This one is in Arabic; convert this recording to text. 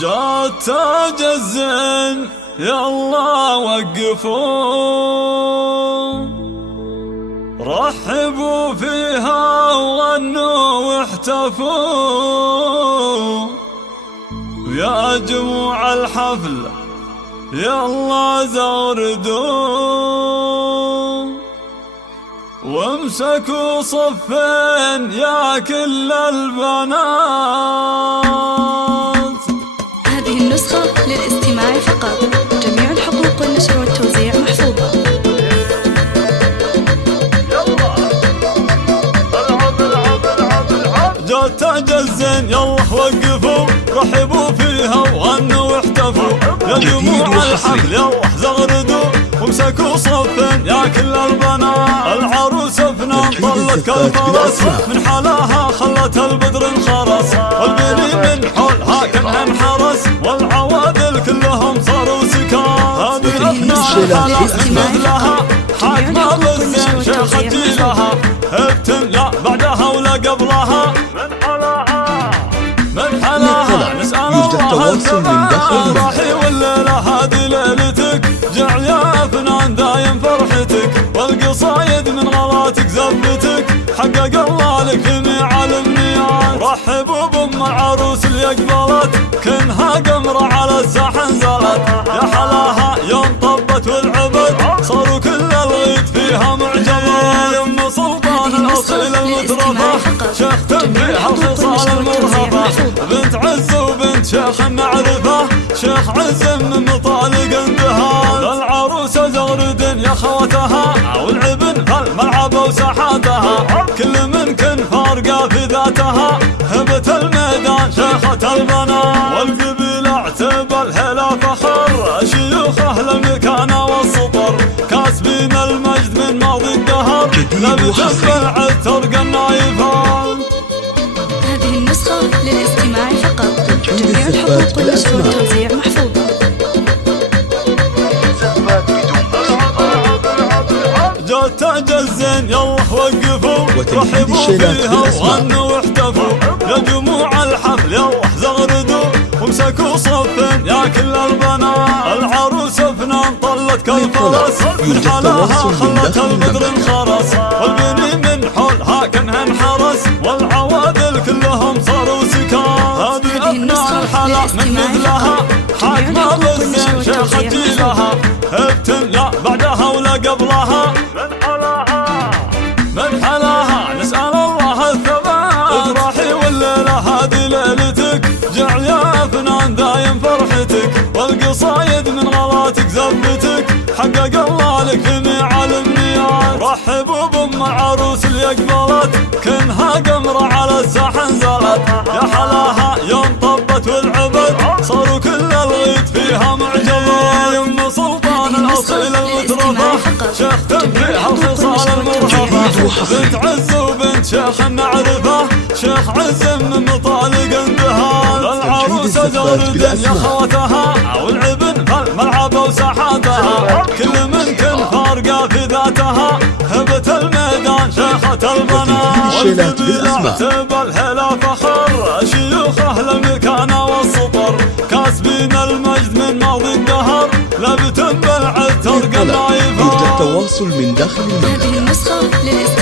جات تاج الزين يلا وقفوا، رحبوا فيها وغنوا واحتفوا، يا جموع الحفل يلا زوردوا، وامسكوا صفين يا كل البنات. هذه النسخة للاستماع فقط، جميع الحقوق والنشر والتوزيع محفوظة. جات تاج الزين يلا وقفوا، رحبوا فيها وغنوا واحتفوا، يا جموع الحفل يلا زغردوا، وامسكوا صفين يا كل البنات. العروس فنان طلت كالفرس، من حلاها خلت البدر انخرس، والبني من حولها كانها انحرس، والعوادل كلهم صاروا سكان. هذه افناء الحلا من مثلها، حاكمة بالزين شيخة جيلها، ابتملا بعدها ولا قبلها، من حلاها نسأل الله الثبات. راحي والليلة هذه ليلتك، جعل يا فنان دايم فرحتك، والقصايد من غلاتك زفتك، حقق الله لك جميع الامنيات. رحبوا بام العروس اللي اقبلت، كنها قمرة على الساحة نزلت، يا حلاها يوم طبت والعبد، صاروا كل الغيد فيها معجبات. يم سلطان الاصيل المترفة، شيخ تنبيح الخصال المرهفة، بنت عز وبنت شيخ معرفة، شيخ عز من مطالق اندهال. العروسة زغرد يا خوتها، والعبن فالملعب وساحاتها، كل من كن فارقة في ذاتها، هبت الميدان شيخة البنات. والقبيل اعتب الهلا فخر، شيوخ اهل المكانة والسطر، كاسبين المجد من ماضي الدهر، لبثت بالعتر النايفات. هذه النسخة للاستماع فقط، جميع الحقوق والنشر والتوزيع محفوظة. جات تاج الزين يلا وقفوا، رحبوا فيها وغنوا واحتفوا، يا جموع الحفل يلا زغردوا، وامسكوا صفين يا كل البنات. العروس فنان طلت كالفرس، من حلاها خلت البدر انخرس، والبني من حولها كانها انحرس، والعوادل كلهم صاروا سكان. هذه افناء الحلا من مثلها، حاكمة بالزين شيخة جيلها، ابتملا بعدها ولا قبلها، من حلاها نسأل الله الثبات. راحي والليلة هذه ليلتك، جعل يا فنان دايم فرحتك، والقصايد من غلاتك زفتك، حقق الله لك جميع الامنيات. رحبوا بام العروس اللي اقبلت، كنها قمرة على الساحة نزلت، يا حلاها يوم طبت والعبد، صاروا كل الغيد فيها معجبات. يم سلطان الاصيل المترفة، شيخ تنبيح الخصال المرهفة، بنت عز وبنت شيخ معرفة، شيخ عز من مطالق اندهال. العروسة زغرد يا خوتها، والعبن فالملعب وساحاتها، كل من كن فارقة في ذاتها، هبت الميدان شيخة البنات. والقبيل اعتب الهلا فخر، شيوخ اهل المكانة والسطر، كاسبين المجد من ماضي الدهر، لبث بالعتر النايفات. يرجى التواصل من داخل المملكة. هذه النسخة للاستماع